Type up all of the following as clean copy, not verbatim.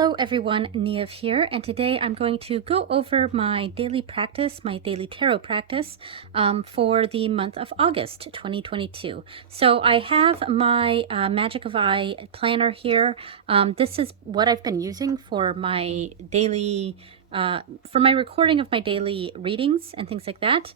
Hello everyone, Niev here, and today I'm going to go over my daily practice, my daily tarot practice for the month of August 2022. So I have my Magic of Eye planner here. This is what I've been using for my daily for my recording of my daily readings and things like that.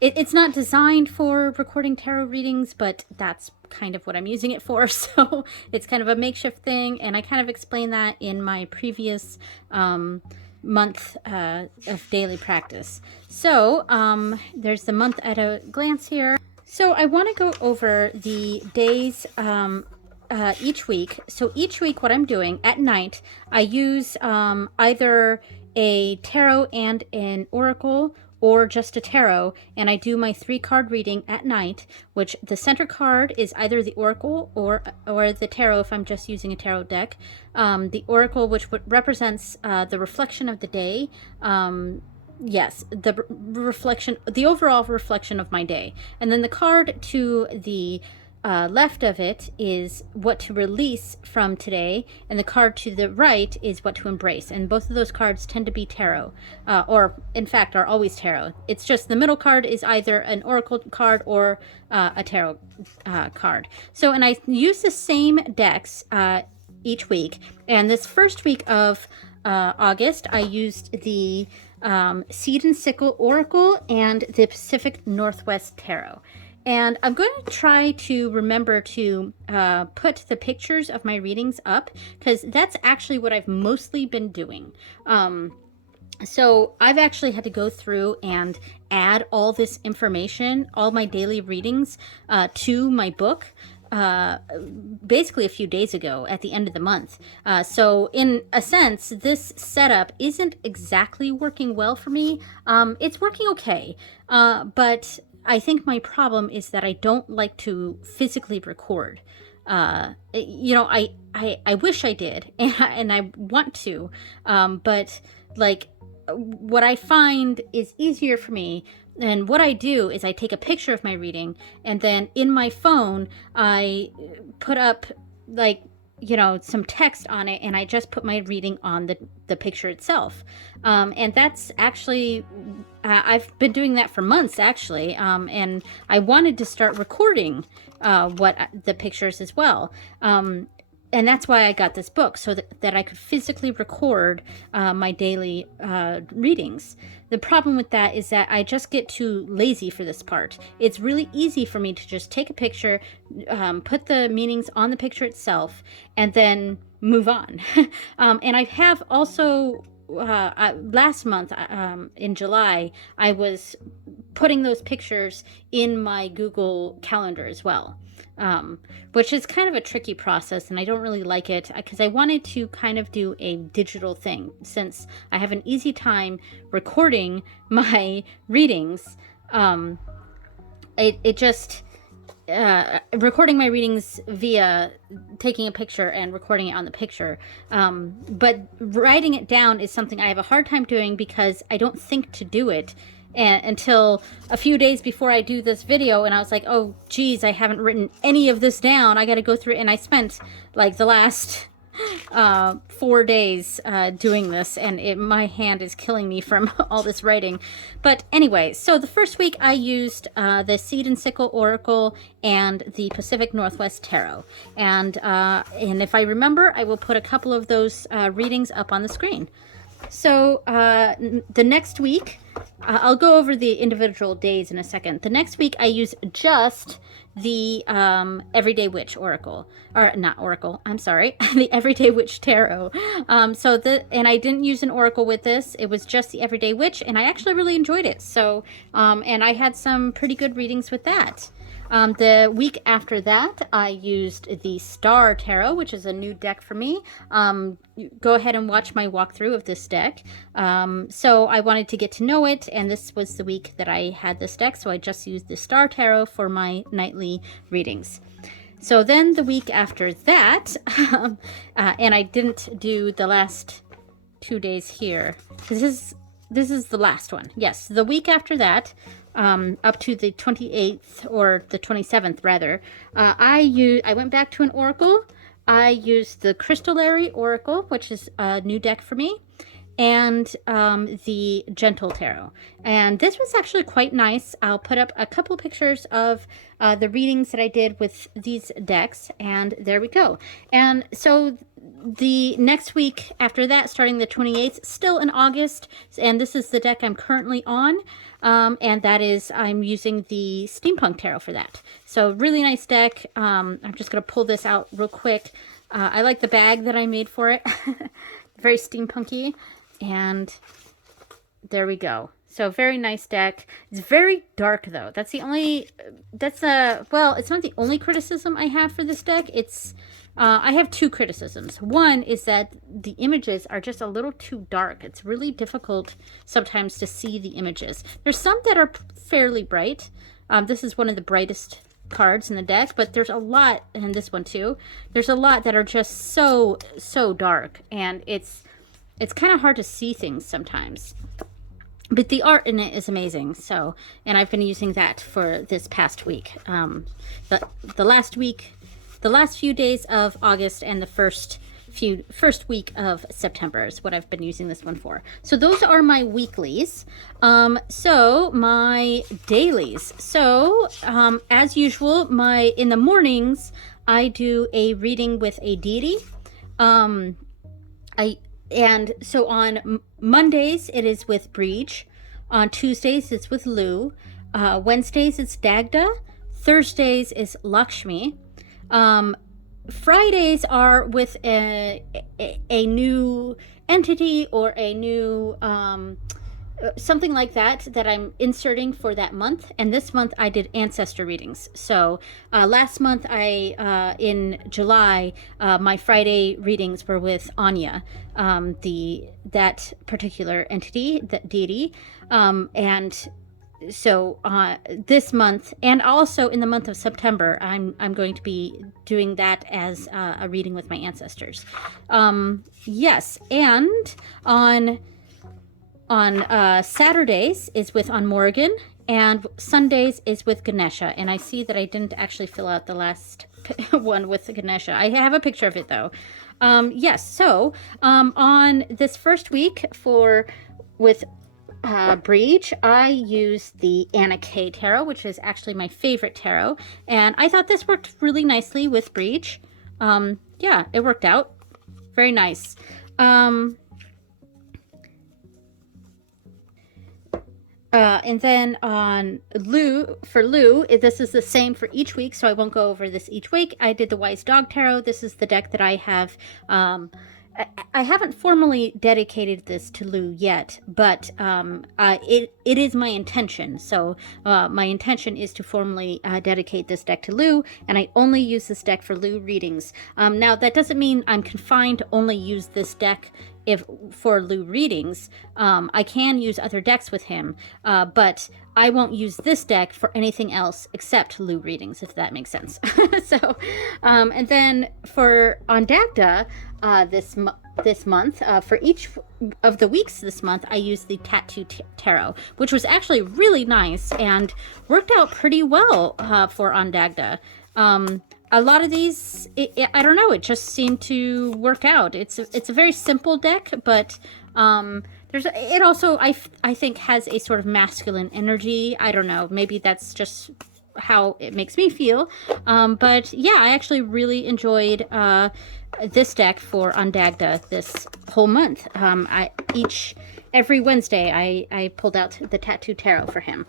It's not designed for recording tarot readings, but that's kind of what I'm using it for. So it's kind of a makeshift thing. And I kind of explained that in my previous month of daily practice. So there's the month at a glance here. So I want to go over the days each week. So each week what I'm doing at night, I use either a tarot and an oracle or just a tarot, and I do my 3-card reading at night, which the center card is either the oracle or the tarot if I'm just using a tarot deck. The oracle, which represents the reflection of the day. Yes, the overall reflection of my day. And then the card to the left of it is what to release from today, and the card to the right is what to embrace. And both of those cards tend to be tarot, or in fact are always tarot. It's just the middle card is either an oracle card or a tarot card. So, and I use the same decks each week. And this first week of August, I used the Seed and Sickle Oracle and the Pacific Northwest Tarot. And I'm going to try to remember to put the pictures of my readings up, because that's actually what I've mostly been doing. So I've actually had to go through and add all this information, all my daily readings, to my book basically a few days ago at the end of the month. So in a sense, this setup isn't exactly working well for me. It's working okay, but I think my problem is that I don't like to physically record. You know, I wish I did, and I want to, but like what I find is easier for me. And what I do is I take a picture of my reading, and then in my phone, I put up like, you know, some text on it, and I just put my reading on the picture itself. And that's actually, I've been doing that for months actually. And I wanted to start recording what the pictures as well. And that's why I got this book, so that I could physically record my daily readings. The problem with that is that I just get too lazy for this part. It's really easy for me to just take a picture, put the meanings on the picture itself, and then move on. And I have also, last month in July, I was putting those pictures in my Google Calendar as well. Which is kind of a tricky process, and I don't really like it because I wanted to kind of do a digital thing, since I have an easy time recording my readings. It just recording my readings via taking a picture and recording it on the picture, but writing it down is something I have a hard time doing because I don't think to do it until a few days before I do this video, and I was like, oh geez, I haven't written any of this down. I got to go through it. And I spent like the last 4 days doing this, and my hand is killing me from all this writing. But anyway, so the first week I used the Seed and Sickle Oracle and the Pacific Northwest Tarot, and if I remember, I will put a couple of those readings up on the screen. So the next week, I'll go over the individual days in a second. The next week I use just the Everyday Witch Oracle, or not Oracle, I'm sorry, the Everyday Witch Tarot. And I didn't use an Oracle with this. It was just the Everyday Witch, and I actually really enjoyed it. So, and I had some pretty good readings with that. The week after that, I used the Star Tarot, which is a new deck for me. Go ahead and watch my walkthrough of this deck. So I wanted to get to know it, and this was the week that I had this deck, so I just used the Star Tarot for my nightly readings. So then the week after that, and I didn't do the last 2 days here, because this is the last one. Yes, the week after that, up to the 28th, or the 27th rather, I went back to an oracle, I used the Crystallary Oracle, which is a new deck for me, and the Gentle Tarot. And this was actually quite nice. I'll put up a couple pictures of the readings that I did with these decks, and there we go. And so the next week after that, starting the 28th, still in August, and this is the deck I'm currently on, and that is, I'm using the Steampunk Tarot for that. So really nice deck. I'm just going to pull this out real quick. I like the bag that I made for it. Very steampunky. And there we go. So very nice deck. It's very dark though. That's the only, well, it's not the only criticism I have for this deck. It's, I have two criticisms. One is that the images are just a little too dark. It's really difficult sometimes to see the images. There's some that are fairly bright. This is one of the brightest cards in the deck, but there's a lot, and this one too, there's a lot that are just so dark, and it's kind of hard to see things sometimes. But the art in it is amazing. So, and I've been using that for this past week. The last few days of August and the first week of September is what I've been using this one for. So those are my weeklies. So my dailies. So as usual, in the mornings I do a reading with a deity. And so on Mondays, it is with Breach. On Tuesdays, it's with Lu. Wednesdays, it's Dagda. Thursdays is Lakshmi. Fridays are with a new entity or a new something like that I'm inserting for that month. And this month I did ancestor readings. So last month in July, my Friday readings were with Anya, that particular entity, that deity, and so this month, and also in the month of September, I'm going to be doing that as a reading with my ancestors. Yes, and on Saturdays is with On Morgan, and Sundays is with Ganesha. And I see that I didn't actually fill out the last one with Ganesha. I have a picture of it though. Yes, so on this first week with Breach, I used the Anna K Tarot, which is actually my favorite tarot, and I thought this worked really nicely with Breach. Yeah, it worked out very nice. And then on for Lu, this is the same for each week, so I won't go over this each week. I did the Wise Dog Tarot. This is the deck that I have. I haven't formally dedicated this to Lu yet, but it is my intention. So my intention is to formally dedicate this deck to Lu, and I only use this deck for Lu readings. Now, that doesn't mean I'm confined to only use this deck for Lu readings. I can use other decks with him, but I won't use this deck for anything else except Lu readings, if that makes sense. So, and then on Dagda, this month, for each of the weeks this month, I used the Tattoo Tarot, which was actually really nice and worked out pretty well for on Dagda. A lot of these, I don't know, it just seemed to work out. It's a very simple deck, but it also, I think, has a sort of masculine energy. I don't know, maybe that's just how it makes me feel. But yeah, I actually really enjoyed this deck for on Dagda this whole month. Every Wednesday, I pulled out the Tattoo Tarot for him.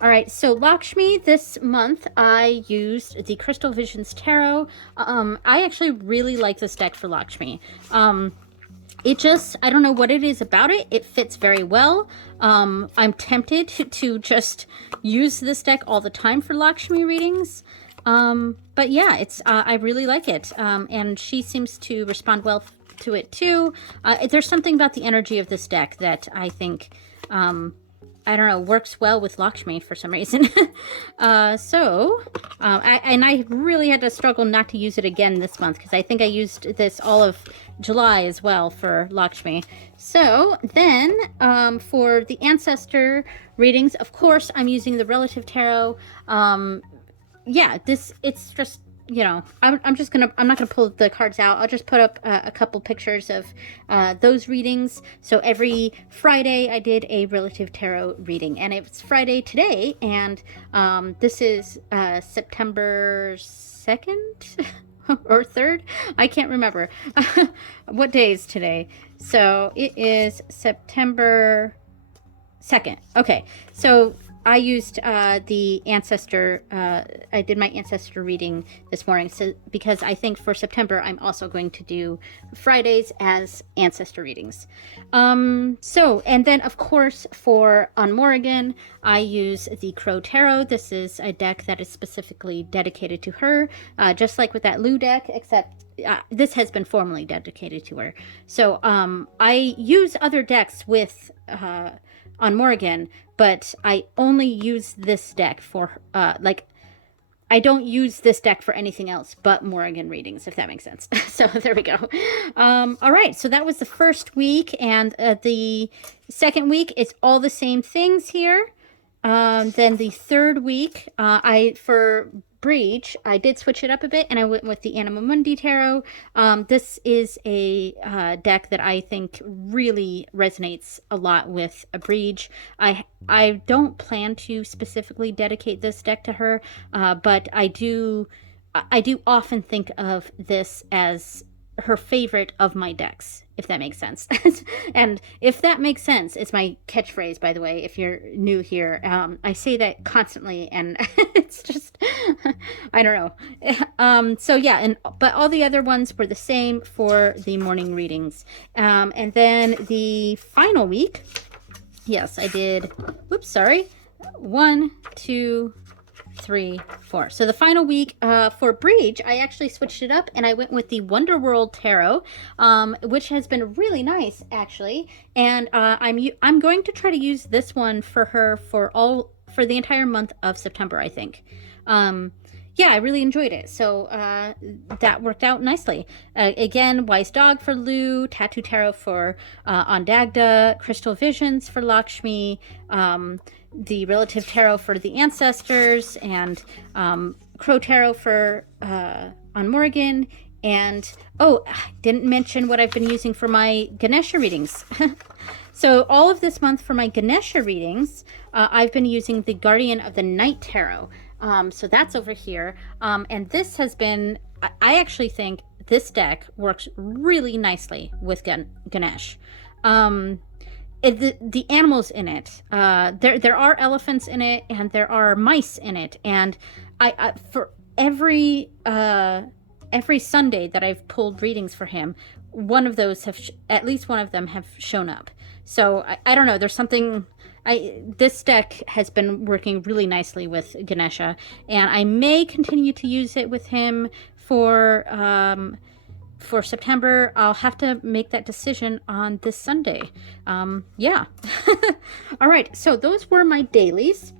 All right, so Lakshmi, this month, I used the Crystal Visions Tarot. I actually really like this deck for Lakshmi. It just, I don't know what it is about it. It fits very well. I'm tempted to just use this deck all the time for Lakshmi readings. But yeah, I really like it. And she seems to respond well to it too. There's something about the energy of this deck that I think, I don't know, works well with Lakshmi for some reason. I really had to struggle not to use it again this month, because I think I used this all of July as well for Lakshmi. So then for the ancestor readings, of course, I'm using the Relative Tarot. Yeah, it's just you know, I'm just gonna, I'm not gonna pull the cards out. I'll just put up a couple pictures of those readings. So every Friday I did a relative tarot reading, and it's Friday today, and this is September 2nd or 3rd. I can't remember what day is today. So it is September 2nd. Okay, so I used the ancestor, I did my ancestor reading this morning, so because I think for September I'm also going to do Fridays as ancestor readings. So, and then of course for On Morrigan, I use the Crow Tarot. This is a deck that is specifically dedicated to her, just like with that Lou deck, except this has been formally dedicated to her. So I use other decks with On Morrigan, but I only use this deck for I don't use this deck for anything else but Morrigan readings, if that makes sense. So there we go. All right, so that was the first week, and the second week is all the same things here. Then the third week, for Breach, I did switch it up a bit, and I went with the Anima Mundi Tarot. This is a deck that I think really resonates a lot with a Breach. I don't plan to specifically dedicate this deck to her, but I do often think of this as her favorite of my decks, if that makes sense. And if that makes sense, it's my catchphrase, by the way, if you're new here. I say that constantly, and it's just, I don't know. So yeah, but all the other ones were the same for the morning readings. And then the final week, yes, I did, whoops, sorry, 1, 2, 3, 4. So the final week for Breach, I actually switched it up and I went with the Wonderworld Tarot, which has been really nice actually. And I'm going to try to use this one for her for the entire month of September, I think. Yeah, I really enjoyed it. So that worked out nicely. Again, Wise Dog for Lou, Tattoo Tarot for Ondagda, Crystal Visions for Lakshmi, the Relative Tarot for the Ancestors, and Crow Tarot for On Morrigan. And oh, I didn't mention what I've been using for my Ganesha readings. So all of this month for my Ganesha readings, I've been using the Guardian of the Night Tarot. So that's over here. And this has been, I actually think this deck works really nicely with Ganesh. The animals in it, there are elephants in it, and there are mice in it, and I for every Sunday that I've pulled readings for him, one of those at least one of them have shown up. So I don't know, there's something. This deck has been working really nicely with Ganesha, and I may continue to use it with him for September. I'll have to make that decision on this Sunday. Yeah. All right, so those were my dailies.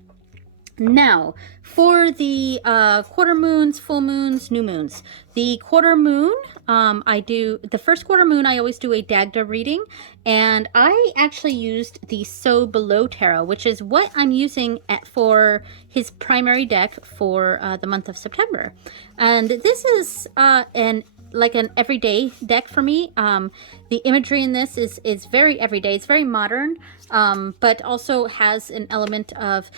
Now, for the quarter moons, full moons, new moons. The quarter moon, the first quarter moon, I always do a Dagda reading, and I actually used the So Below Tarot, which is what I'm using for his primary deck for the month of September. And this is like an everyday deck for me. The imagery in this is very everyday. It's very modern, but also has an element of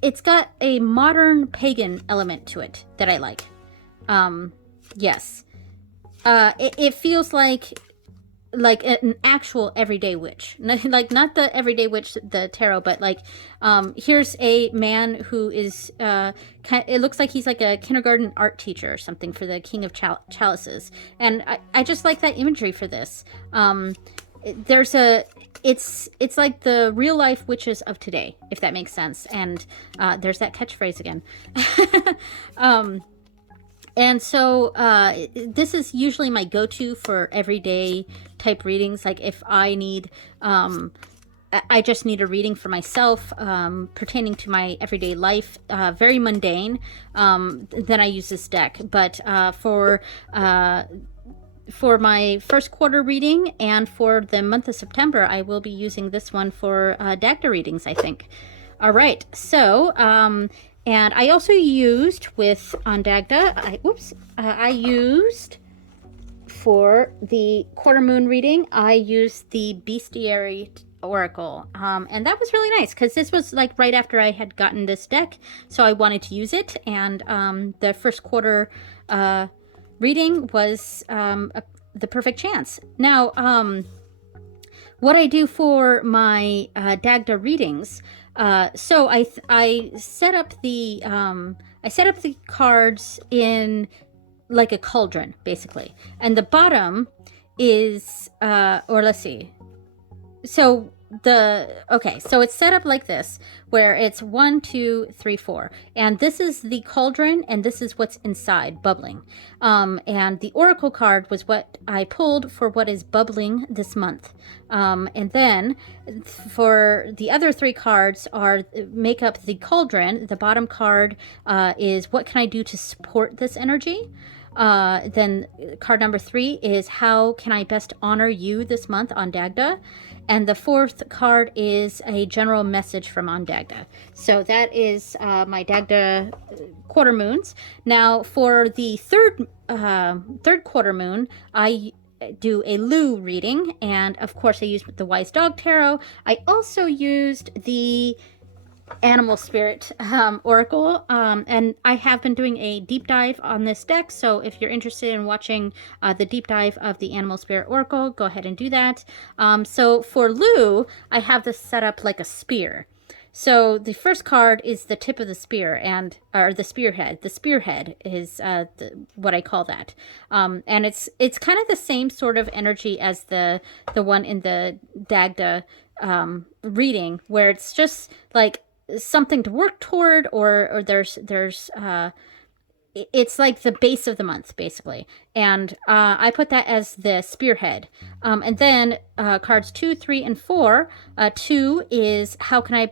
it's got a modern pagan element to it that I like. Yes. It feels like an actual everyday witch. Like not the everyday witch, the tarot, but like here's a man who is it looks like he's like a kindergarten art teacher or something for the King of Chalices. And I just like that imagery for this. It's like the real life witches of today, if that makes sense. And there's that catchphrase again. And so this is usually my go-to for everyday type readings. Like if I need, I just need a reading for myself pertaining to my everyday life, very mundane, then I use this deck. But for my first quarter reading and for the month of September, I will be using this one for Dagda readings, I think. All right, so, And I also used with Ondagda, I used for the quarter moon reading, I used the Bestiary Oracle. And that was really nice because this was like right after I had gotten this deck, so I wanted to use it. And the first quarter reading was the perfect chance. Now, what I do for my Dagda readings, so I set up the cards in like a cauldron, basically, and the bottom is or let's see. So so it's set up like this, where it's 1, 2, 3, 4, and this is the cauldron, and this is what's inside bubbling. And the oracle card was what I pulled for what is bubbling this month. And then for the other 3 cards make up the cauldron. The bottom card is what can I do to support this energy. Then card number 3 is how can I best honor you this month Ondagda. And the 4th card is a general message from Ondagda. So that is my Dagda quarter moons. Now for the third quarter moon, I do a Lu reading, and of course I used the Wise Dog Tarot. I also used the Animal Spirit Oracle, and I have been doing a deep dive on this deck, so if you're interested in watching the deep dive of the Animal Spirit Oracle, go ahead and do that. So for Lu, I have this set up like a spear. So the first card is the tip of the spear, or the spearhead. The spearhead is what I call that, and it's kind of the same sort of energy as the one in the Dagda reading, where it's just like something to work toward, or there's it's like the base of the month, basically. And I put that as the spearhead. And then cards 2, 3, and 4. 2 is how can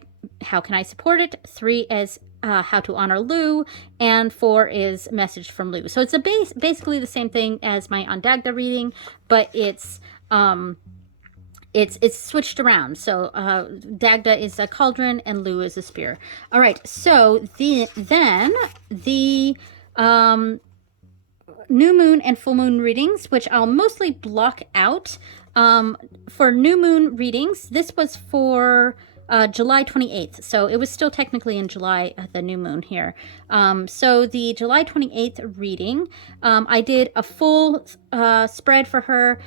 I support it. 3 is how to honor Lu, and 4 is message from Lu. So it's basically the same thing as my Ondagda reading, but it's switched around. So Dagda is a cauldron and Lu is a spear. All right, so then the new moon and full moon readings, which I'll mostly block out. For new moon readings, this was for July 28th. So it was still technically in July, the new moon here. So the July 28th reading, I did a full spread for her.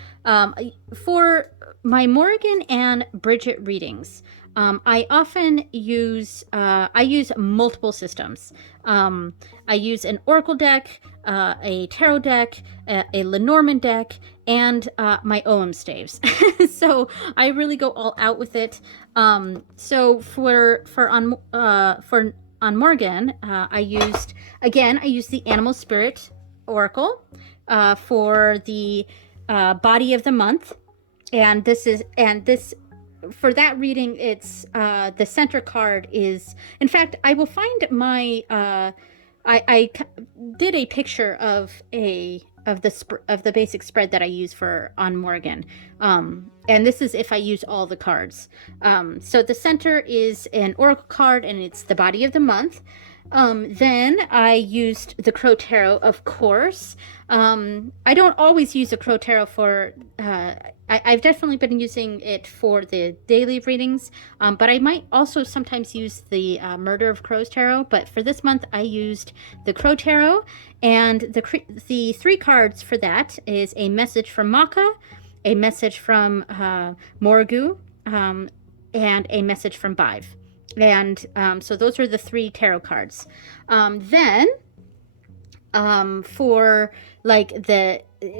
For my Morgan and Bridget readings, I often use multiple systems. I use an Oracle deck, a Tarot deck, a Lenormand deck, and my OM staves. So I really go all out with it. So on Morgan, I used the Animal Spirit Oracle for the body of the month. And for that reading, it's the center card is, in fact, I will find my I did a picture of the basic spread that I use on Morgan, and this is if I use all the cards. So the center is an oracle card, and it's the body of the month. Then I used the Crow Tarot, of course. I don't always use the Crow Tarot for, I've definitely been using it for the daily readings, but I might also sometimes use the Murder of Crows Tarot. But for this month, I used the Crow Tarot, and the 3 cards for that is a message from Maka, a message from Morgu, and a message from Bive. And so those are the 3 tarot cards. Then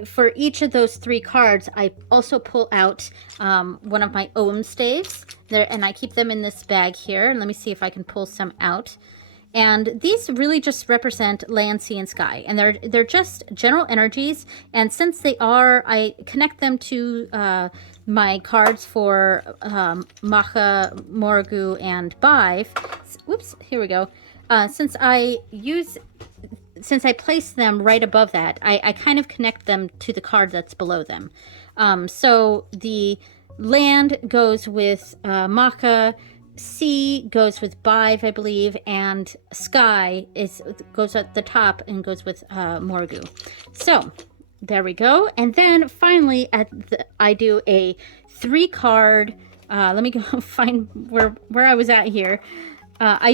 for each of those 3 cards, I also pull out one of my OM staves there, and I keep them in this bag here. Let me see if I can pull some out. And these really just represent land, sea, and sky, and they're just general energies. And since they are, I connect them to my cards for Macha, Morgu, and Bive. Whoops, here we go. Since I place them right above that, I kind of connect them to the card that's below them. So the land goes with Macha, C goes with Bive, I believe, and Sky goes at the top and goes with Morgu. So there we go. And then finally, I do a 3-card. Let me go find where I was at here. I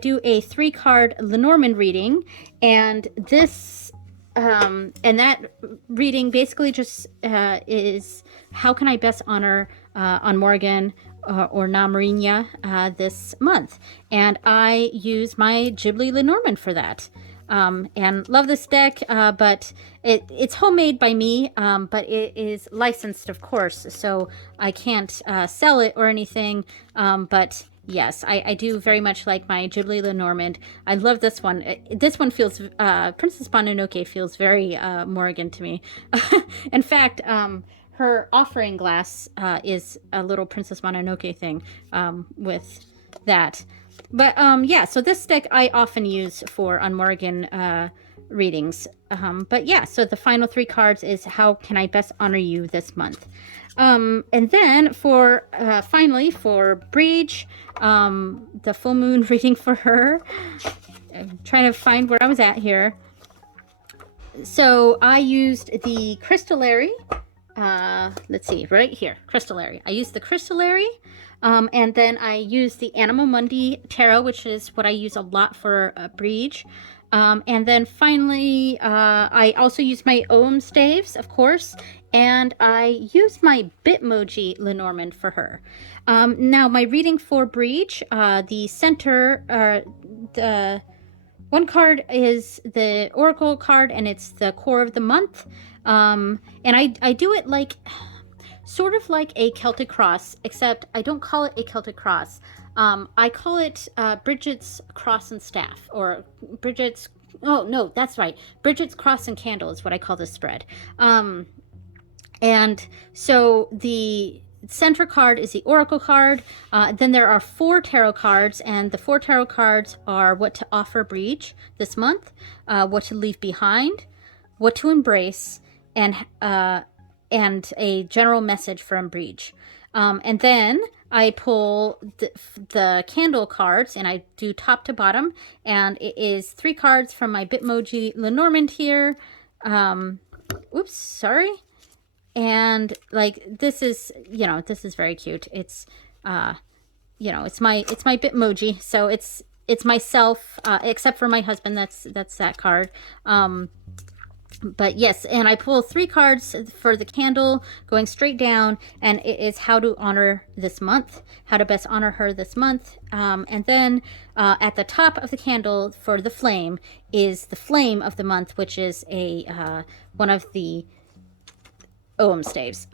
do a 3-card Lenormand reading, and this and that reading basically just is how can I best honor on Morgan or Namrinya this month, and I use my Ghibli Lenormand for that. And love this deck, but it's homemade by me, but it is licensed, of course, so I can't sell it or anything, but yes, I do very much like my Ghibli Lenormand. I love this one. This one feels, Princess Mononoke feels very Morrigan to me. In fact, her offering glass is a little Princess Mononoke thing with that. But yeah, so this deck I often use for on Morrigan readings. But yeah, so the final 3 cards is how can I best honor you this month. And then for finally for Breege, the full moon reading for her. I'm trying to find where I was at here. So I used the Crystallary. Let's see, right here, Crystallary. I used the Crystallary. And then I use the Anima Mundi Tarot, which is what I use a lot for Breege. And then finally, I also use my Ogham Staves, of course, and I use my Bitmoji Lenormand for her. Now, my reading for Breege, the center, the one card is the Oracle card, and it's the core of the month. And I do it like sort of like a Celtic Cross, except I don't call it a Celtic Cross. I call it Bridget's Cross and Staff, or Bridget's, oh no, that's right, Bridget's Cross and Candle is what I call this spread. And so the center card is the Oracle card. Then there are 4 tarot cards, and the 4 tarot cards are what to offer Breege this month, what to leave behind, what to embrace, and a general message from Breege. And then I pull the candle cards, and I do top to bottom, and it is 3 cards from my Bitmoji Lenormand here. Oops, sorry. And like this is, you know, this is very cute. It's you know, it's my Bitmoji, so it's myself, except for my husband. That's that card. But yes, and I pull 3 cards for the candle going straight down, and it is how to honor this month, how to best honor her this month. And then at the top of the candle for the flame is the flame of the month, which is a one of the Ogham Staves.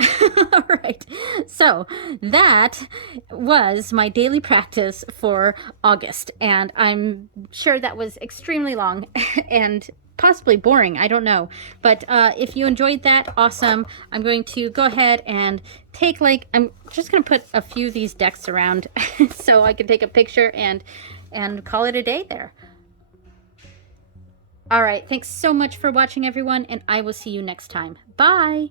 All right, so that was my daily practice for August, and I'm sure that was extremely long and possibly boring, I don't know, but if you enjoyed that, awesome. I'm going to go ahead and take, like, I'm just gonna put a few of these decks around so I can take a picture and call it a day there. All right, thanks so much for watching, everyone, and I will see you next time. Bye.